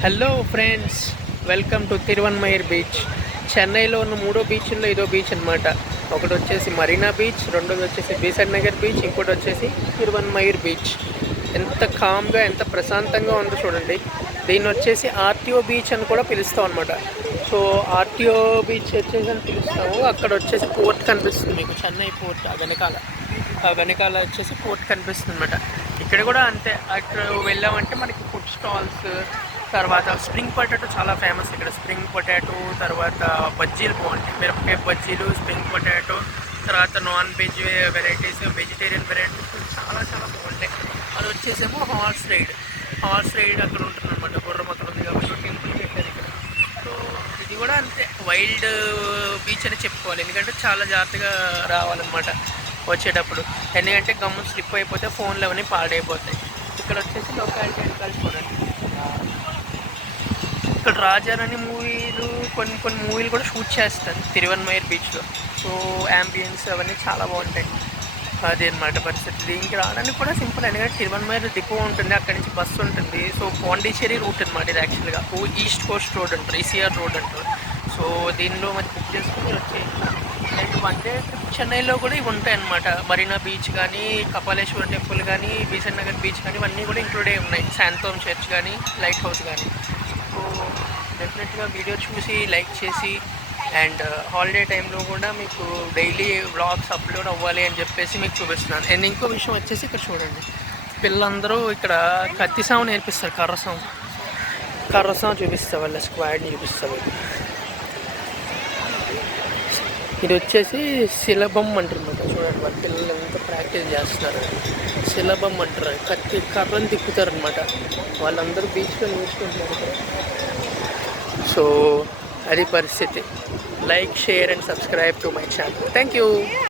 Hello friends welcome to Thiruvanmiyur beach చెన్నైలో ఉన్న మూడో బీచ్ల్లో ఇదో బీచ్ అనమాట ఒకటి వచ్చేసి మరీనా బీచ్ రెండోది వచ్చేసి బీసెడ్ నగర్ బీచ్ ఇంకోటి వచ్చేసి తిరువన్మయిర్ బీచ్ ఎంత కామ్గా ఎంత ప్రశాంతంగా ఉందో చూడండి. దీన్ని వచ్చేసి ఆర్టీఓ బీచ్ అని కూడా పిలుస్తాం అనమాట సో ఆర్టీఓ బీచ్ వచ్చేసి అని పిలుస్తాము. అక్కడ వచ్చేసి పోర్ట్ కనిపిస్తుంది మీకు. చెన్నై పోర్ట్ ఆ వెనకాల. ఆ వెనకాల వచ్చేసి పోర్ట్ కనిపిస్తుంది అనమాట ఇక్కడ కూడా అంతే. అక్కడ వెళ్ళామంటే మనకి ఫుడ్ స్టాల్స్ తర్వాత స్ప్రింగ్ పొటాటో చాలా ఫేమస్ ఇక్కడ. స్ప్రింగ్ పొటాటో తర్వాత బజ్జీలు బాగుంటాయి మిరపకాయ బజ్జీలు స్ప్రింగ్ పొటాటో తర్వాత non veg varieties vegetarian varieties చాలా చాలా బాగుంటాయి. అది వచ్చేసేమో హార్స్ రైడ్ హార్స్ రైడ్ అక్కడ ఉంటుంది అనమాట గుర్రం అక్కడ ఉంది కాబట్టి టెంపుల్ పెట్టారు ఇక్కడ. సో ఇది కూడా అంతే. వైల్డ్ బీచ్ అని చెప్పుకోవాలి. ఎందుకంటే చాలా జాగ్రత్తగా రావాలన్నమాట వచ్చేటప్పుడు. ఎందుకంటే గమ్ము స్లిప్ అయిపోతే ఫోన్లు అవన్నీ పాడైపోతాయి. ఇక్కడ వచ్చేసి లొకాలిటీ వెనకాల చూడండి. ఇక్కడ రాజారాణి మూవీలు కొన్ని కొన్ని మూవీలు కూడా షూట్ చేస్తారు తిరువన్మయర్ బీచ్లో సో యాంబియన్స్ అవన్నీ చాలా బాగుంటాయి. అదే అనమాట పరిస్థితి. దీనికి రావడానికి కూడా సింపుల్ ఎందుకంటే తిరువన్మయర్ డిపో ఉంటుంది అక్కడి నుంచి బస్సు ఉంటుంది. సో పాండిచ్చేరి రూట్ అనమాట ఇది యాక్చువల్గా ఓ ఈస్ట్ కోస్ట్ రోడ్ అంటారు ఈసీఆర్ రోడ్ అంటారు. సో దీనిలో మరి బుక్ చేసుకుని వచ్చేయండి అండ్ వన్ డే ట్రిప్ చెన్నైలో కూడా ఇవి ఉంటాయి అనమాట మరీనా బీచ్ కానీ కపాలేశ్వర టెంపుల్ కానీ బీసెన్ నగర్ బీచ్ కానీ ఇవన్నీ కూడా ఇంక్లూడ్ అయి ఉన్నాయి. శాంతోమ్ చర్చ్ కానీ లైట్ హౌస్ కానీ డెఫినెట్గా వీడియో చూసి లైక్ చేసి అండ్ హాలిడే టైంలో కూడా మీకు డైలీ వ్లాగ్స్ అప్లోడ్ అవ్వాలి అని చెప్పేసి మీకు చూపిస్తున్నాను. అండ్ ఇంకో విషయం వచ్చేసి ఇక్కడ చూడండి. పిల్లలందరూ ఇక్కడ కత్తి సాము నేర్పిస్తారు కర్ర సాము కర్ర సాము చూపిస్తారు వాళ్ళ స్క్వాడ్ని చూపిస్తారు. ఇది వచ్చేసి సిలబం అంటారు చూడండి వాళ్ళ పిల్లలు ఎంత ప్రాక్టీస్ చేస్తున్నారు. సిలబం అంటారు. కత్తి కర్రను తిప్పుతారనమాట వాళ్ళందరూ బీచ్లో నేర్చుకుంటున్నారు సో అది పరిస్థితి like share and subscribe to my channel thank you